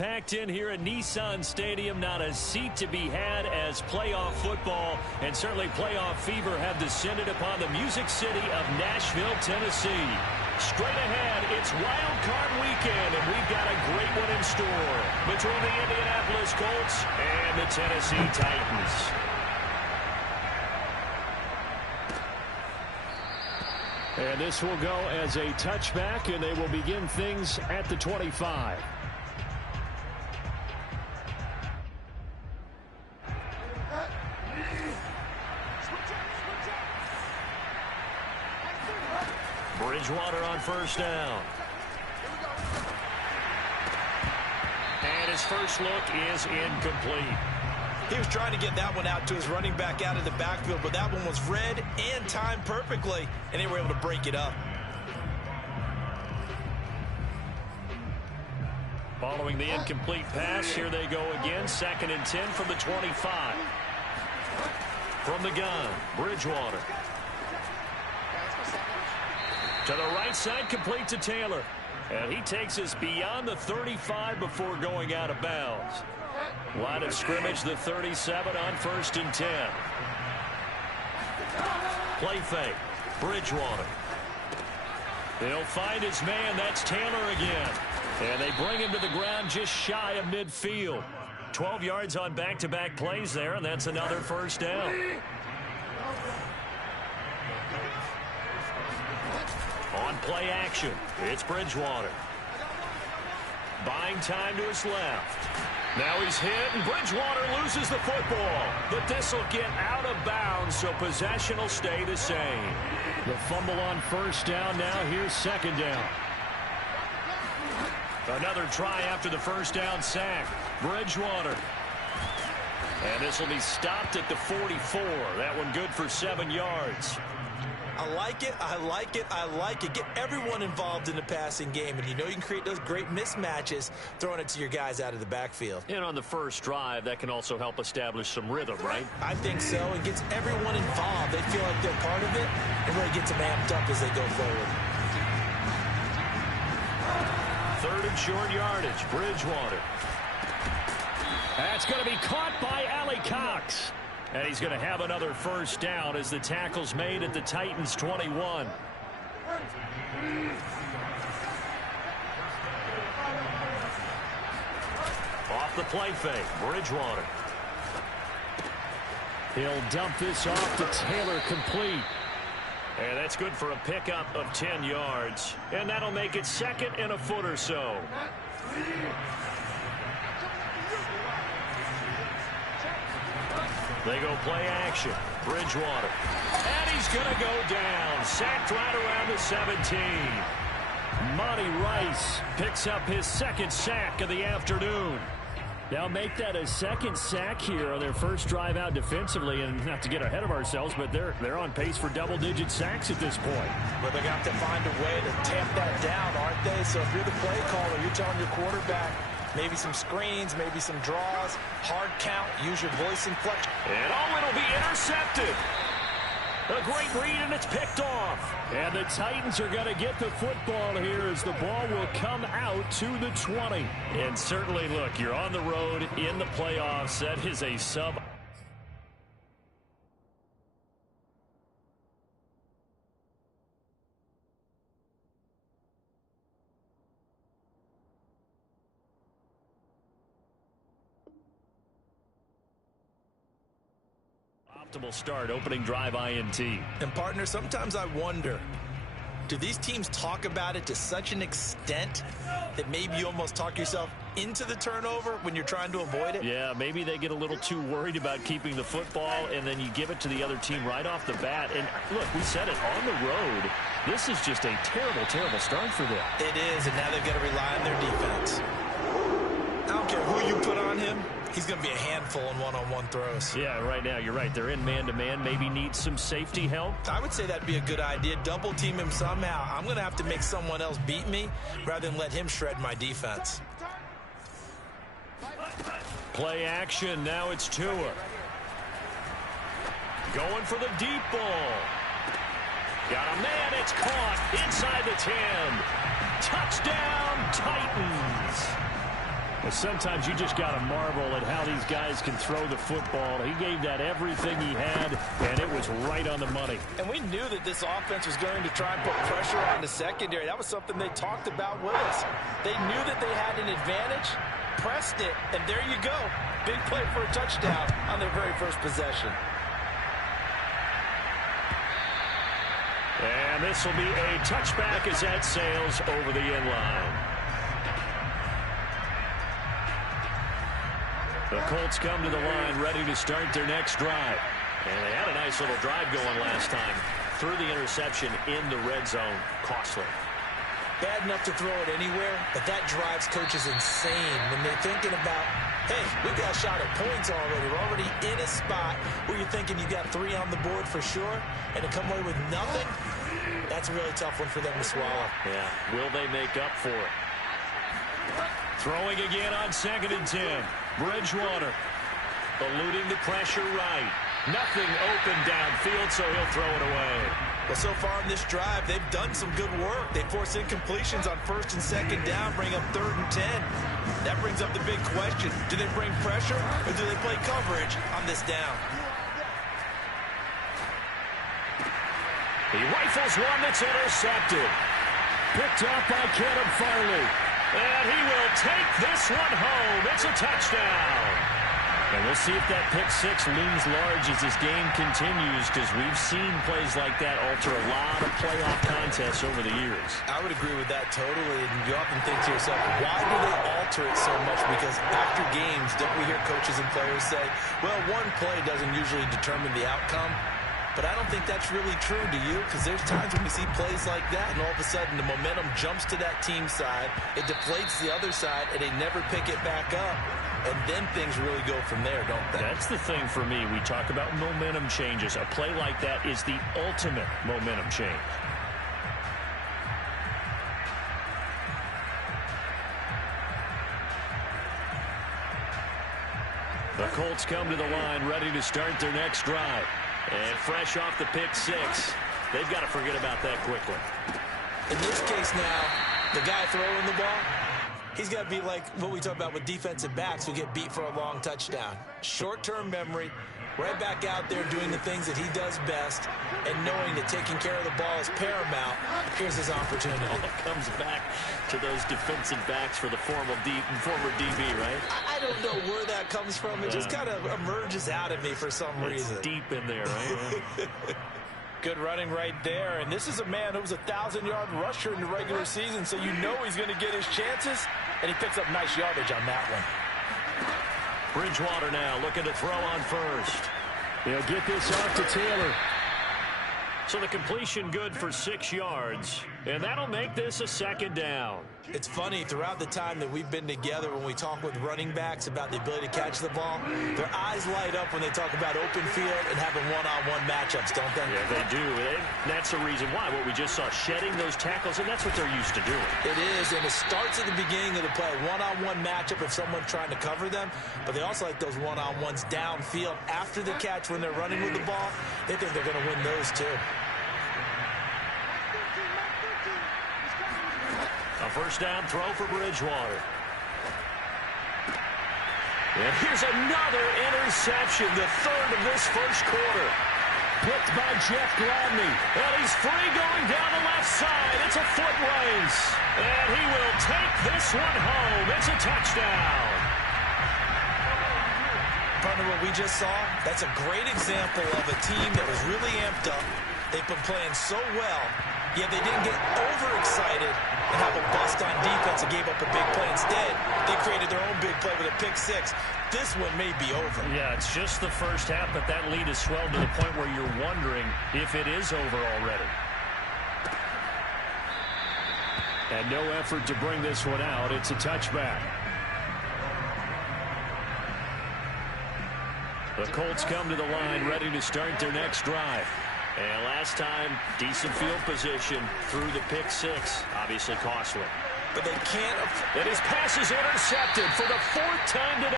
packed in here at Nissan Stadium. Not a seat to be had as playoff football and certainly playoff fever have descended upon the Music City of Nashville, Tennessee. Straight ahead, it's Wild Card Weekend, and we've got a great one in store between the Indianapolis Colts and the Tennessee Titans. And this will go as a touchback, and they will begin things at the 25. Bridgewater on first down. And his first look is incomplete. He was trying to get that one out to his running back out of the backfield, but that one was read and timed perfectly, and they were able to break it up. Following the incomplete pass, here they go again. 2nd and 10 from the 25. From the gun, Bridgewater. To the right side, complete to Taylor. And he takes us beyond the 35 before going out of bounds. Line of scrimmage, the 37 on 1st and 10. Play fake, Bridgewater. He'll find his man, that's Taylor again. And they bring him to the ground just shy of midfield. 12 yards on back-to-back plays there, and that's another first down. On play action, it's Bridgewater. Buying time to his left. Now he's hit, and Bridgewater loses the football. But this will get out of bounds, so possession will stay the same. The fumble on first down. Now here's 2nd down. Another try after the first down sack. Bridgewater. And this will be stopped at the 44. That one good for 7 yards. I like it, I like it, I like it. Get everyone involved in the passing game, and you know you can create those great mismatches throwing it to your guys out of the backfield. And on the first drive, that can also help establish some rhythm, right? I think so. It gets everyone involved. They feel like they're part of it, and really gets them amped up as they go forward. 3rd and short yardage, Bridgewater. That's going to be caught by Allie Cox. And he's going to have another first down as the tackle's made at the Titans' 21. Off the play fake, Bridgewater. He'll dump this off to Taylor, complete. And that's good for a pickup of 10 yards. And that'll make it 2nd and a foot or so. They go play action. Bridgewater. And he's going to go down. Sacked right around the 17. Monty Rice picks up his 2nd sack of the afternoon. They'll make that a 2nd sack here on their first drive out defensively. And not to get ahead of ourselves, but they're on pace for double-digit sacks at this point. But they're going to have to find a way to tamp that down, aren't they? So if you're the play caller, you're telling your quarterback, maybe some screens, maybe some draws, hard count, use your voice inflection. And it'll be intercepted. A great read, and it's picked off. And the Titans are going to get the football here as the ball will come out to the 20. And certainly, look, you're on the road in the playoffs. That is a sub. Optimal start, opening drive INT. And partner, sometimes I wonder, do these teams talk about it to such an extent that maybe you almost talk yourself into the turnover when you're trying to avoid it? Yeah, maybe they get a little too worried about keeping the football, and then you give it to the other team right off the bat. And look, we said it, on the road, this is just a terrible, terrible start for them. It is, and now they've got to rely on their defense. I don't care who you put on him. He's going to be a handful in one-on-one throws. Yeah, right now, you're right. They're in man-to-man. Maybe need some safety help. I would say that'd be a good idea. Double team him somehow. I'm going to have to make someone else beat me rather than let him shred my defense. Play action. Now it's Tua. Going for the deep ball. Got a man. It's caught inside the 10. Touchdown, Titans. Sometimes you just got to marvel at how these guys can throw the football. He gave that everything he had, and it was right on the money. And we knew that this offense was going to try and put pressure on the secondary. That was something they talked about with us. They knew that they had an advantage, pressed it, and there you go. Big play for a touchdown on their very first possession. And this will be a touchback as that sails over the end line. The Colts come to the line ready to start their next drive. And they had a nice little drive going last time. Threw the interception in the red zone. Costly. Bad enough to throw it anywhere, but that drives coaches insane when they're thinking about, hey, we got a shot at points already. We're already in a spot where you're thinking you got 3 on the board for sure, and to come away with nothing, that's a really tough one for them to swallow. Yeah, will they make up for it? Throwing again on 2nd and 10. Bridgewater eluding the pressure right. Nothing open downfield, so he'll throw it away. Well, so far in this drive, they've done some good work. They force incompletions on 1st and 2nd down, bring up 3rd and 10. That brings up the big question. Do they bring pressure or do they play coverage on this down? He rifles one that's intercepted. Picked up by Caleb Farley. And he will take this one home. It's a touchdown. And we'll see if that pick 6 looms large as this game continues, because we've seen plays like that alter a lot of playoff contests over the years. I would agree with that totally. And you often think to yourself, why do they alter it so much? Because after games, don't we hear coaches and players say, well, one play doesn't usually determine the outcome. But I don't think that's really true, do you? Because there's times when we see plays like that, and all of a sudden the momentum jumps to that team side, it deflates the other side, and they never pick it back up. And then things really go from there, don't they? That's the thing for me. We talk about momentum changes. A play like that is the ultimate momentum change. The Colts come to the line ready to start their next drive. And fresh off the pick 6, they've got to forget about that quickly. In this case now, the guy throwing the ball, he's got to be like what we talk about with defensive backs who get beat for a long touchdown. Short-term memory, right back out there doing the things that he does best, and knowing that taking care of the ball is paramount. Here's his opportunity. All comes back to those defensive backs for the former DB, right? I don't know where that comes from. It just kind of emerges out of me for some reason. It's deep in there, right? Good running right there. And this is a man who was a 1,000-yard rusher in the regular season, so you know he's going to get his chances, and he picks up nice yardage on that one. Bridgewater now looking to throw on first. He'll get this off to Taylor. So the completion good for 6 yards, and that'll make this a 2nd down. It's funny, throughout the time that we've been together, when we talk with running backs about the ability to catch the ball, their eyes light up when they talk about open field and having one-on-one matchups, don't they? Yeah, they do. That's the reason why. What we just saw, shedding those tackles, and that's what they're used to doing. It is, and it starts at the beginning of the play. One-on-one matchup if someone's trying to cover them, but they also like those one-on-ones downfield after the catch when they're running with the ball. They think they're going to win those, too. A first down throw for Bridgewater. And here's another interception, the 3rd of this first quarter. Picked by Jeff Gladney. And he's free going down the left side. It's a foot race. And he will take this one home. It's a touchdown. Partner, what we just saw, that's a great example of a team that was really amped up. They've been playing so well, yet they didn't get overexcited and have a bust on defense and gave up a big play. Instead, they created their own big play with a pick 6. This one may be over. Yeah, it's just the first half, but that lead has swelled to the point where you're wondering if it is over already. And no effort to bring this one out. It's a touchback. The Colts come to the line ready to start their next drive. And last time, decent field position through the pick 6. Obviously costly. But they can't. And his pass is intercepted for the 4th time today.